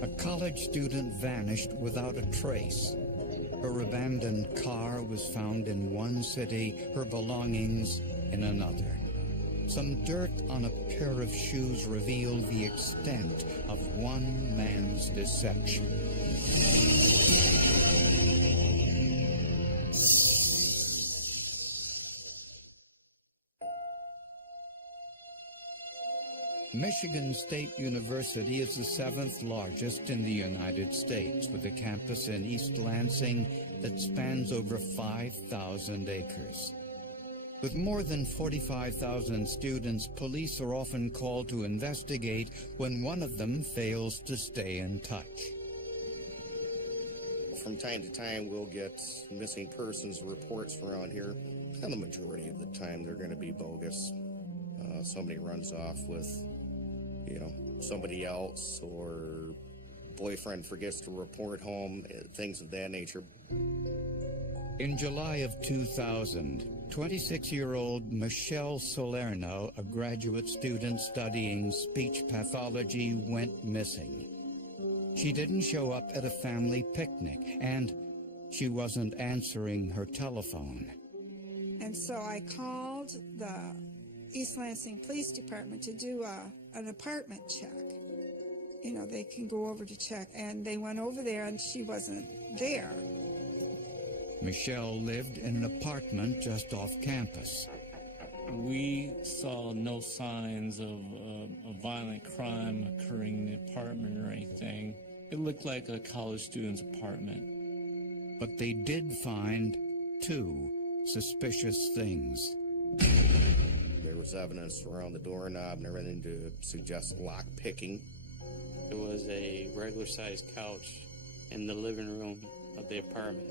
A college student vanished without a trace. Her abandoned car was found in one city, her belongings in another. Some dirt on a pair of shoes revealed the extent of one man's deception. Michigan State University is the seventh largest in the United States, with a campus in East Lansing that spans over 5,000 acres. With more than 45,000 students, police are often called to investigate when one of them fails to stay in touch. From time to time, we'll get missing persons reports around here, and the majority of the time they're going to be bogus. Somebody runs off with, somebody else, or boyfriend forgets to report home, things of that nature. In July of 2000, 26-year-old Michelle Salerno, a graduate student studying speech pathology, went missing. She didn't show up at a family picnic, and she wasn't answering her telephone. And so I called the East Lansing Police Department to do an apartment check. They can go over to check, and they went over there, and she wasn't there. Michelle lived in an apartment just off campus. We saw no signs of a violent crime occurring in the apartment or anything. It looked like a college student's apartment. But they did find two suspicious things. There was evidence around the doorknob and everything to suggest lock picking. There was a regular-sized couch in the living room of the apartment,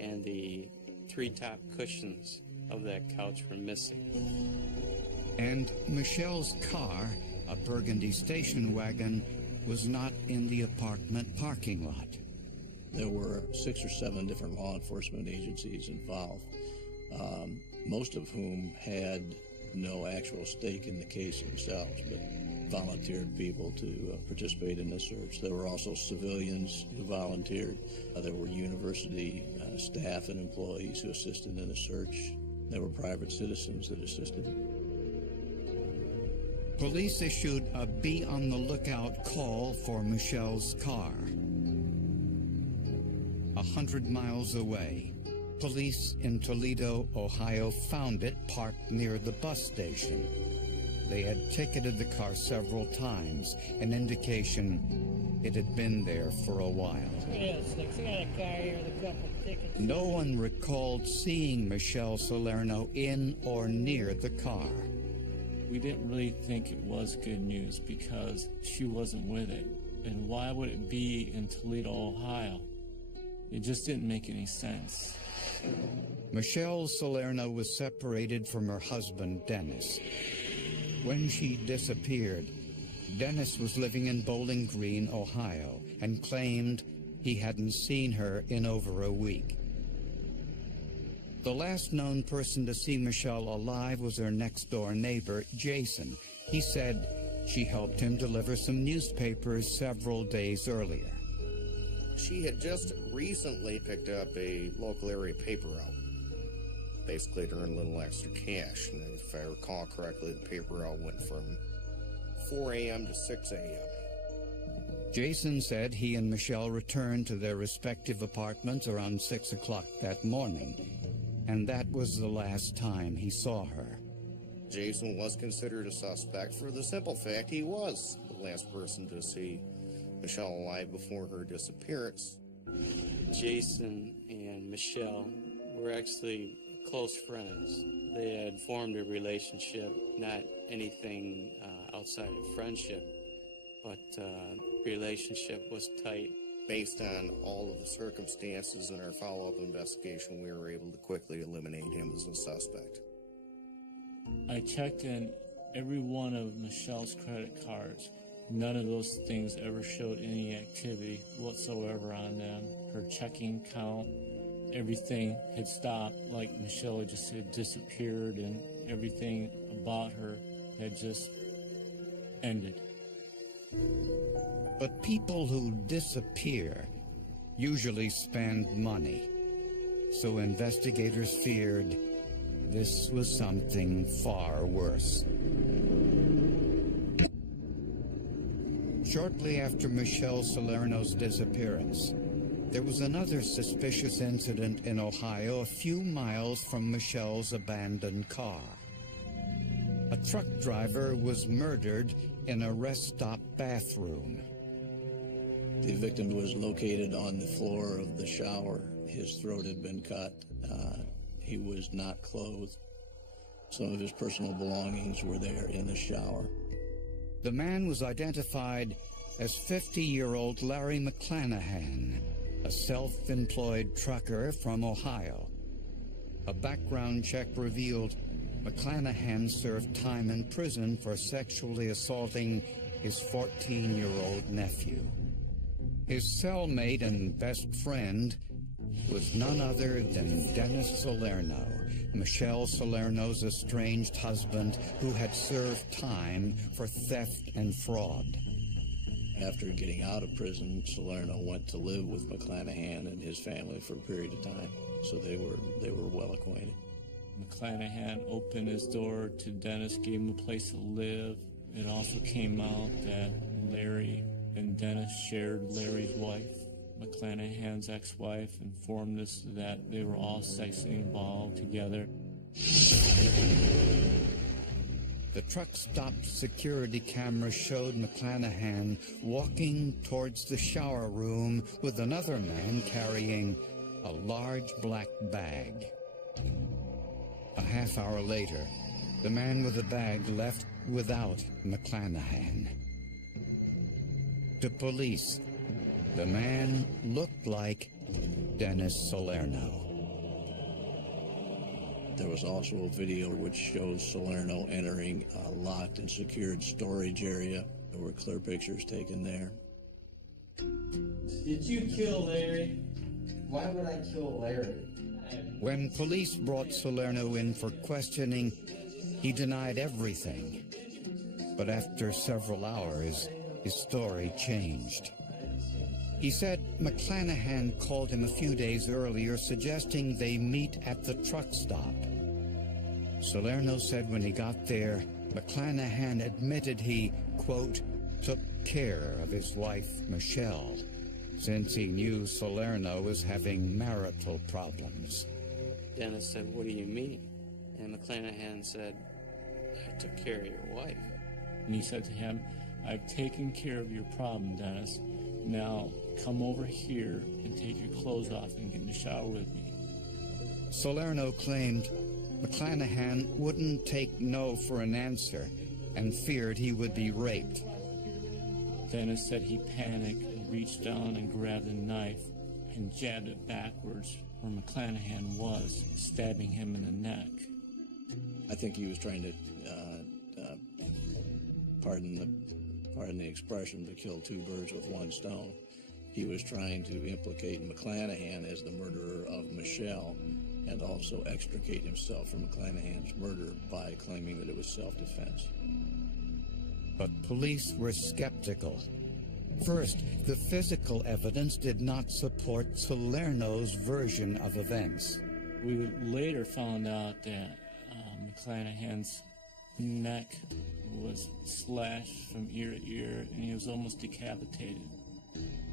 and the three top cushions of that couch were missing. And Michelle's car, a burgundy station wagon, was not in the apartment parking lot. There were 6 or 7 different law enforcement agencies involved, most of whom had no actual stake in the case themselves, but volunteered people to participate in the search. There were also civilians who volunteered. There were university staff and employees who assisted in the search. There were private citizens that assisted. Police issued a be-on-the-lookout call for Michelle's car. 100 miles away, police in Toledo, Ohio, found it parked near the bus station. They had ticketed the car several times, an indication it had been there for a while. No one recalled seeing Michelle Salerno in or near the car. We didn't really think it was good news because she wasn't with it. And why would it be in Toledo, Ohio? It just didn't make any sense. Michelle Salerno was separated from her husband, Dennis. When she disappeared, Dennis was living in Bowling Green, Ohio, and claimed he hadn't seen her in over a week. The last known person to see Michelle alive was her next-door neighbor, Jason. He said she helped him deliver some newspapers several days earlier. She had just recently picked up a local area paper route, basically to earn a little extra cash. And if I recall correctly, the paper route went from 4 a.m. to 6 a.m. Jason said he and Michelle returned to their respective apartments around 6 o'clock that morning, and that was the last time he saw her. Jason was considered a suspect for the simple fact he was the last person to see Michelle alive before her disappearance. Jason and Michelle were actually close friends. They had formed a relationship, not anything outside of friendship, but relationship was tight. Based on all of the circumstances in our follow-up investigation, we were able to quickly eliminate him as a suspect. I checked in every one of Michelle's credit cards. None of those things ever showed any activity whatsoever on them. Her checking account, everything had stopped, like Michelle had just had disappeared, and everything about her had just ended. But people who disappear usually spend money, so investigators feared this was something far worse. Shortly after Michelle Salerno's disappearance, there was another suspicious incident in Ohio a few miles from Michelle's abandoned car. A truck driver was murdered in a rest stop bathroom. The victim was located on the floor of the shower. His throat had been cut. He was not clothed. Some of his personal belongings were there in the shower. The man was identified as 50-year-old Larry McClanahan, a self-employed trucker from Ohio. A background check revealed McClanahan served time in prison for sexually assaulting his 14-year-old nephew. His cellmate and best friend was none other than Dennis Salerno, Michelle Salerno's estranged husband who had served time for theft and fraud. After getting out of prison, Salerno went to live with McClanahan and his family for a period of time, so they were well acquainted. McClanahan opened his door to Dennis, gave him a place to live. It also came out that Larry and Dennis shared Larry's wife. McClanahan's ex-wife informed us that they were all sexually involved together. The truck stop security camera showed McClanahan walking towards the shower room with another man carrying a large black bag. A half hour later, the man with the bag left without McClanahan. To police, the man looked like Dennis Salerno. There was also a video which shows Salerno entering a locked and secured storage area. There were clear pictures taken there. Did you kill Larry? Why would I kill Larry? When police brought Salerno in for questioning, he denied everything. But after several hours, his story changed. He said McClanahan called him a few days earlier, suggesting they meet at the truck stop. Salerno said when he got there, McClanahan admitted he, quote, took care of his wife, Michelle, since he knew Salerno was having marital problems. Dennis said, "What do you mean?" And McClanahan said, "I took care of your wife." And he said to him, "I've taken care of your problem, Dennis. Now come over here and take your clothes off and get in the shower with me." Salerno claimed McClanahan wouldn't take no for an answer and feared he would be raped. Dennis said he panicked and reached down and grabbed a knife and jabbed it backwards where McClanahan was, stabbing him in the neck. I think he was trying to, pardon the expression, to kill two birds with one stone. He was trying to implicate McClanahan as the murderer of Michelle and also extricate himself from McClanahan's murder by claiming that it was self-defense. But police were skeptical. First, the physical evidence did not support Salerno's version of events. We later found out that McClanahan's neck was slashed from ear to ear, and he was almost decapitated.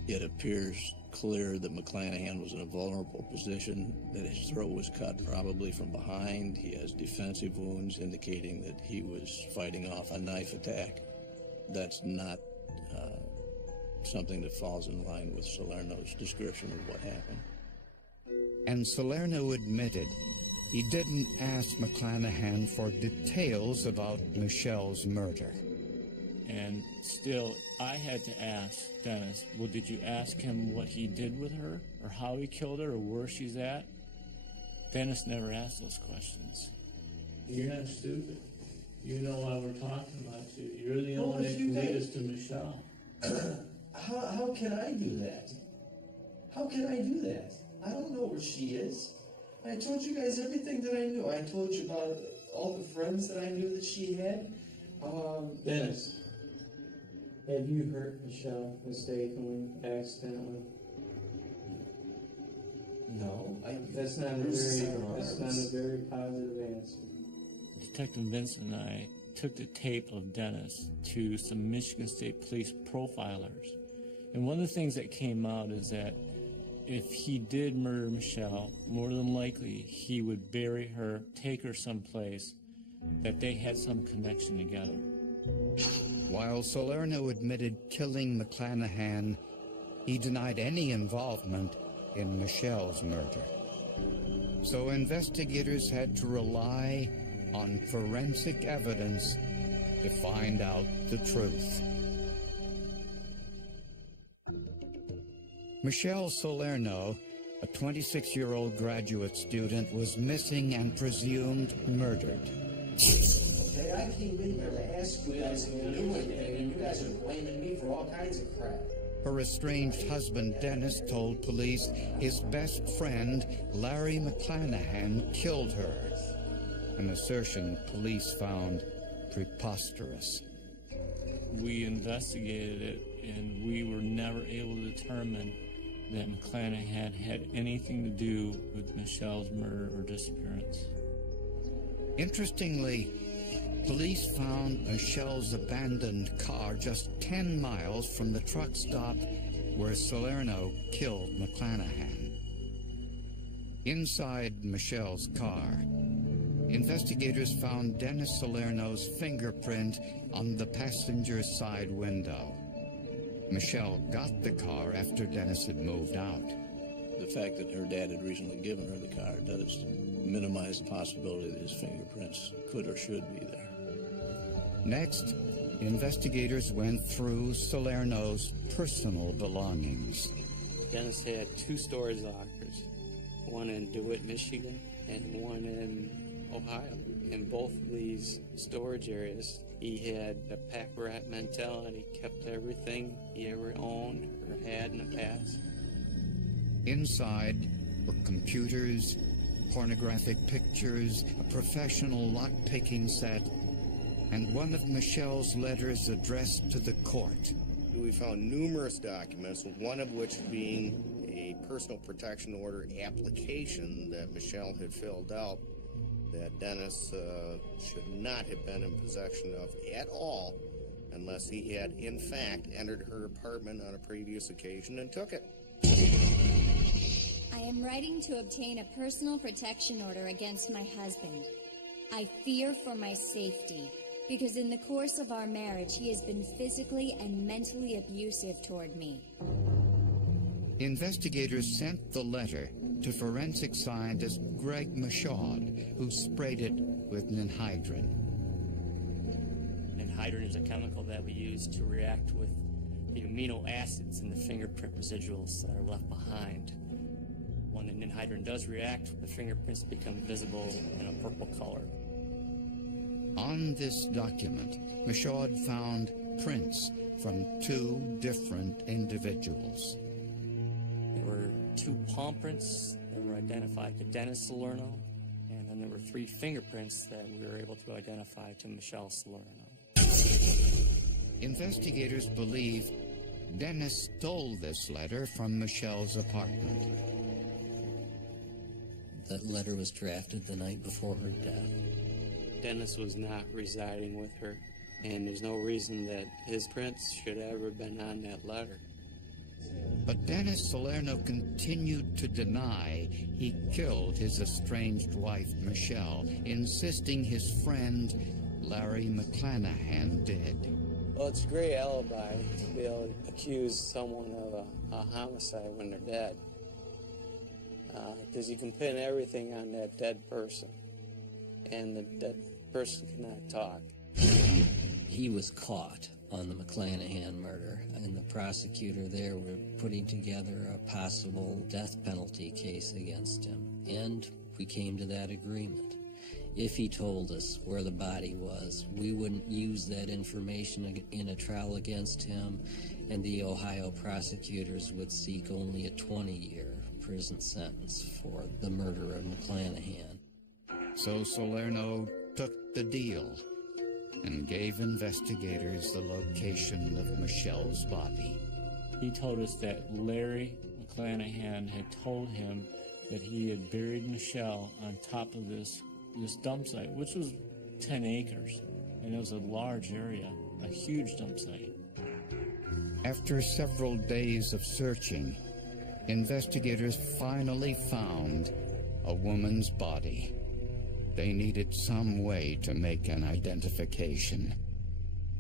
It appears clear that McClanahan was in a vulnerable position, that his throat was cut probably from behind. He has defensive wounds indicating that he was fighting off a knife attack. That's not something that falls in line with Salerno's description of what happened. And Salerno admitted he didn't ask McClanahan for details about Michelle's murder. And still, I had to ask Dennis, well, did you ask him what he did with her, or how he killed her, or where she's at? Dennis never asked those questions. You're not stupid. You know why we're talking about you. You're the one that can lead us to Michelle. How can I do that? How can I do that? I don't know where she is. I told you guys everything that I knew. I told you about all the friends that I knew that she had. Dennis, Have you hurt Michelle mistakenly, accidentally? No, That's not a very positive answer. Detective Vincent and I took the tape of Dennis to some Michigan State Police profilers. And one of the things that came out is that if he did murder Michelle, more than likely he would bury her, take her someplace, that they had some connection together. While Salerno admitted killing McClanahan, he denied any involvement in Michelle's murder. So investigators had to rely on forensic evidence to find out the truth. Michelle Salerno, a 26-year-old graduate student, was missing and presumed murdered. Okay, I came in here to ask you guys if you knew anything, and you guys are blaming me for all kinds of crap. Her estranged husband, Dennis, told police his best friend, Larry McClanahan, killed her, an assertion police found preposterous. We investigated it, and we were never able to determine that McClanahan had anything to do with Michelle's murder or disappearance. Interestingly, police found Michelle's abandoned car just 10 miles from the truck stop where Salerno killed McClanahan. Inside Michelle's car, investigators found Dennis Salerno's fingerprint on the passenger side window. Michelle got the car after Dennis had moved out. The fact that her dad had recently given her the car does minimize the possibility that his fingerprints could or should be there. Next, investigators went through Salerno's personal belongings. Dennis had 2 storage lockers, one in DeWitt, Michigan, and one in Ohio. In both of these storage areas, he had a pack rat mentality, kept everything he ever owned or had in the past. Inside were computers, pornographic pictures, a professional lock-picking set, and one of Michelle's letters addressed to the court. We found numerous documents, one of which being a personal protection order application that Michelle had filled out that Dennis should not have been in possession of at all unless he had, in fact, entered her apartment on a previous occasion and took it. I am writing to obtain a personal protection order against my husband. I fear for my safety, because in the course of our marriage, he has been physically and mentally abusive toward me. Investigators sent the letter to forensic scientist Greg Michaud, who sprayed it with ninhydrin. Ninhydrin is a chemical that we use to react with the amino acids in the fingerprint residuals that are left behind. When the ninhydrin does react, the fingerprints become visible in a purple color. On this document, Michaud found prints from 2 different individuals. There were 2 palm prints that were identified to Dennis Salerno, and then there were 3 fingerprints that we were able to identify to Michelle Salerno. Investigators believe Dennis stole this letter from Michelle's apartment. That letter was drafted the night before her death. Dennis was not residing with her, and there's no reason that his prints should ever have been on that letter. But Dennis Salerno continued to deny he killed his estranged wife, Michelle, insisting his friend, Larry McClanahan, did. Well, it's a great alibi to be able to accuse someone of a homicide when they're dead. Because you can pin everything on that dead person, and the dead person cannot talk. He was caught on the McClanahan murder, and the prosecutor there were putting together a possible death penalty case against him, and we came to that agreement. If he told us where the body was, we wouldn't use that information in a trial against him, and the Ohio prosecutors would seek only a 20-year prison sentence for the murder of McClanahan. So Salerno took the deal. and gave investigators the location of Michelle's body. He told us that Larry McClanahan had told him that he had buried Michelle on top of this dump site, which was 10 acres, and it was a large area, a huge dump site. After several days of searching, investigators finally found a woman's body. They needed some way to make an identification.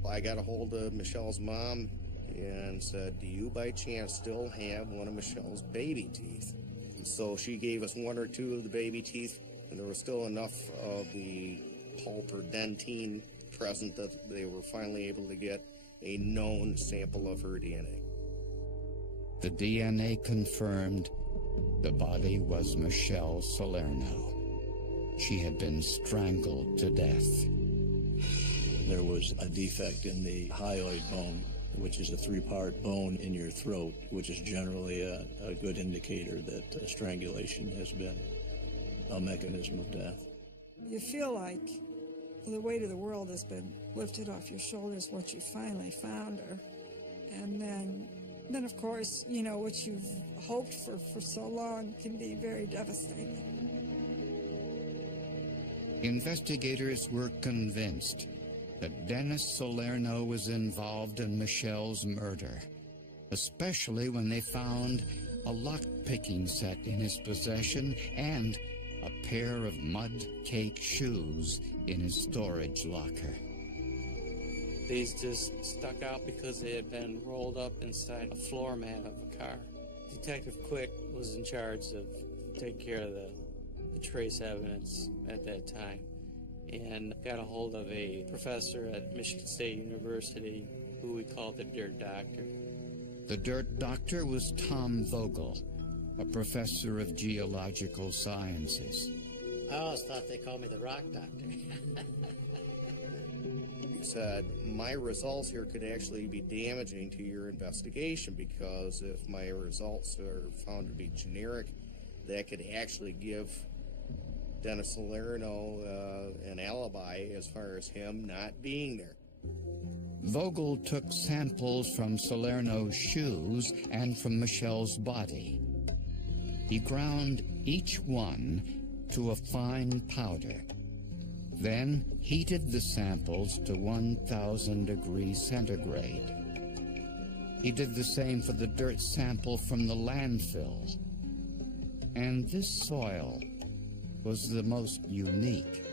I got a hold of Michelle's mom and said, "Do you by chance still have one of Michelle's baby teeth?" And so she gave us one or two of the baby teeth, and there was still enough of the pulp or dentine present that they were finally able to get a known sample of her DNA. The DNA confirmed the body was Michelle Salerno. She had been strangled to death. There was a defect in the hyoid bone, which is a three-part bone in your throat, which is generally a good indicator that strangulation has been a mechanism of death. You feel like the weight of the world has been lifted off your shoulders once you finally found her. And then of course, you know, what you've hoped for so long can be very devastating. Investigators were convinced that Dennis Salerno was involved in Michelle's murder, especially when they found a lock-picking set in his possession and a pair of mud-cake shoes in his storage locker. These just stuck out because they had been rolled up inside a floor mat of a car. Detective Quick was in charge of taking care of the trace evidence at that time, and got a hold of a professor at Michigan State University who we called the Dirt Doctor. The Dirt Doctor was Tom Vogel, a professor of geological sciences. I always thought they called me the Rock Doctor. He said, "My results here could actually be damaging to your investigation, because if my results are found to be generic, that could actually give Dennis Salerno an alibi as far as him not being there." Vogel took samples from Salerno's shoes and from Michelle's body. He ground each one to a fine powder, then heated the samples to 1,000 degrees centigrade. He did the same for the dirt sample from the landfill. And this soil was the most unique.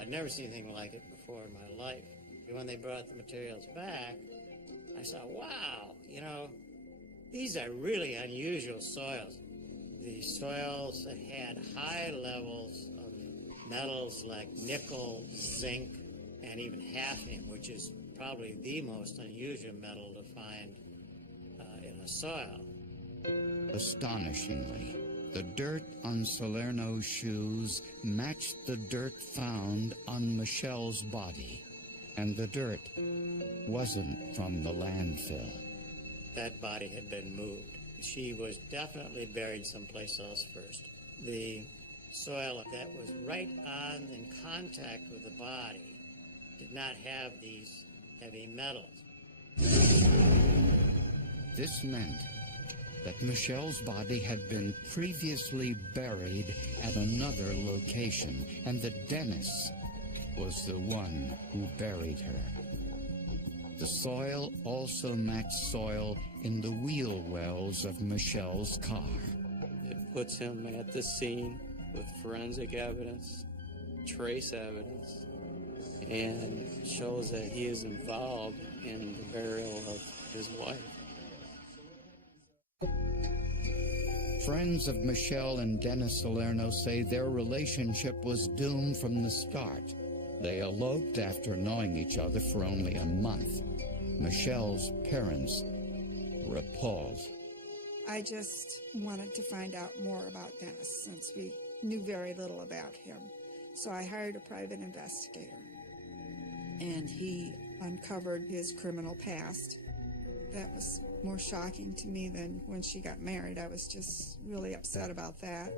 I'd never seen anything like it before in my life. When they brought the materials back, I saw, wow, you know, these are really unusual soils. The soils that had high levels of metals like nickel, zinc, and even hafnium, which is probably the most unusual metal to find in a soil. Astonishingly, the dirt on Salerno's shoes matched the dirt found on Michelle's body, and the dirt wasn't from the landfill. That body had been moved. She was definitely buried someplace else first. The soil that was right on in contact with the body did not have these heavy metals. This meant that Michelle's body had been previously buried at another location, and that Dennis was the one who buried her. The soil also matched soil in the wheel wells of Michelle's car. It puts him at the scene with forensic evidence, trace evidence, and shows that he is involved in the burial of his wife. Friends of Michelle and Dennis Salerno say their relationship was doomed from the start. They eloped after knowing each other for only a month. Michelle's parents were appalled. I just wanted to find out more about Dennis since we knew very little about him. So I hired a private investigator, and he uncovered his criminal past. That was more shocking to me than when she got married. I was just really upset about that.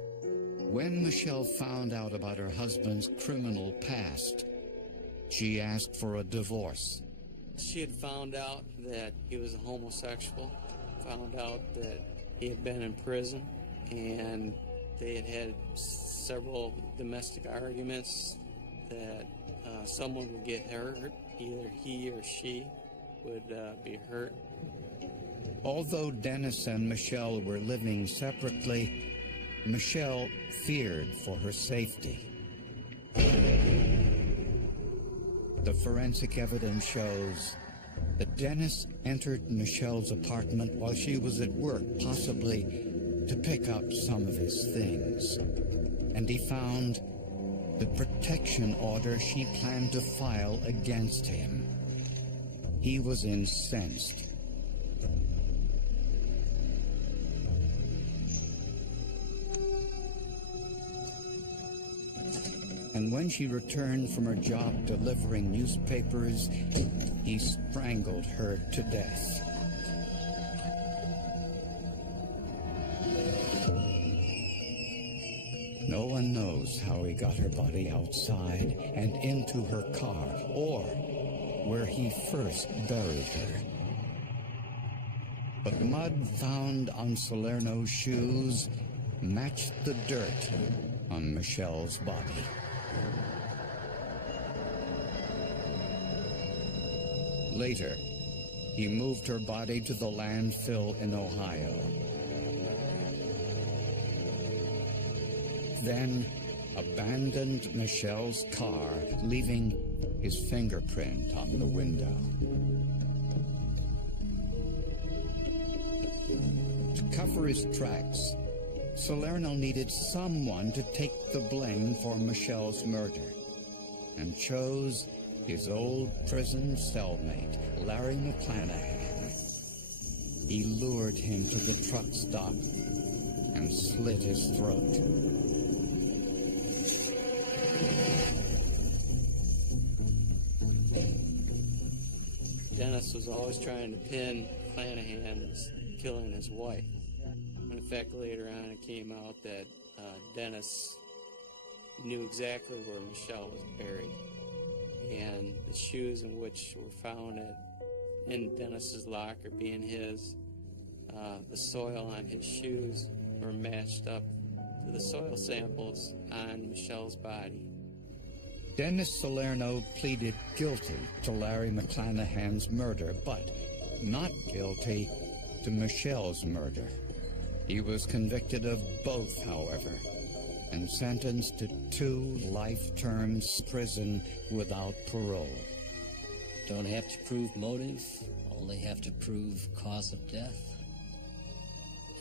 When Michelle found out about her husband's criminal past, she asked for a divorce. She had found out that he was a homosexual, found out that he had been in prison, and they had had several domestic arguments that someone would get hurt, either he or she would be hurt. Although Dennis and Michelle were living separately, Michelle feared for her safety. The forensic evidence shows that Dennis entered Michelle's apartment while she was at work, possibly to pick up some of his things. And he found the protection order she planned to file against him. He was incensed. And when she returned from her job delivering newspapers, he strangled her to death. No one knows how he got her body outside and into her car, or where he first buried her. But mud found on Salerno's shoes matched the dirt on Michelle's body. Later, he moved her body to the landfill in Ohio. Then abandoned Michelle's car, leaving his fingerprint on the window. To cover his tracks, Salerno needed someone to take the blame for Michelle's murder, and chose his old prison cellmate, Larry McClanahan. He lured him to the truck stop and slit his throat. Dennis was always trying to pin McClanahan as killing his wife. When in fact later on it came out that Dennis knew exactly where Michelle was buried. And the shoes in which were found in Dennis's locker being his, the soil on his shoes were matched up to the soil samples on Michelle's body. Dennis Salerno pleaded guilty to Larry McClanahan's murder, but not guilty to Michelle's murder. He was convicted of both, however, and sentenced to 2 life terms prison without parole. Don't have to prove motive, only have to prove cause of death,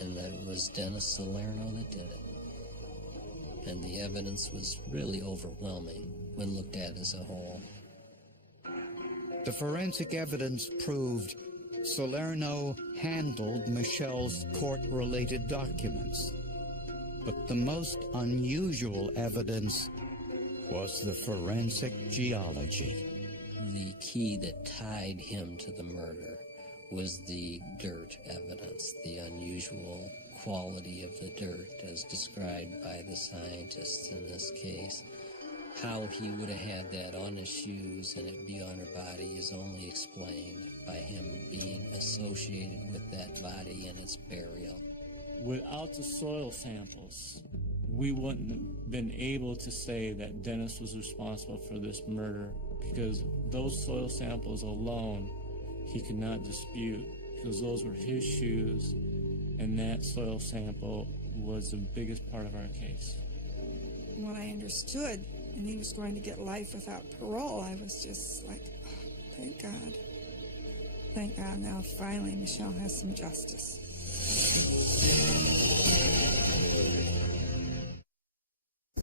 and that it was Dennis Salerno that did it. And the evidence was really overwhelming when looked at as a whole. The forensic evidence proved Salerno handled Michelle's court-related documents. But the most unusual evidence was the forensic geology. The key that tied him to the murder was the dirt evidence, the unusual quality of the dirt as described by the scientists in this case. How he would have had that on his shoes and it be on her body is only explained by him being associated with that body and its burial. Without the soil samples, we wouldn't have been able to say that Dennis was responsible for this murder, because those soil samples alone he could not dispute, because those were his shoes, and that soil sample was the biggest part of our case. When I understood and he was going to get life without parole, I was just like, oh, thank God. Thank God now finally Michelle has some justice.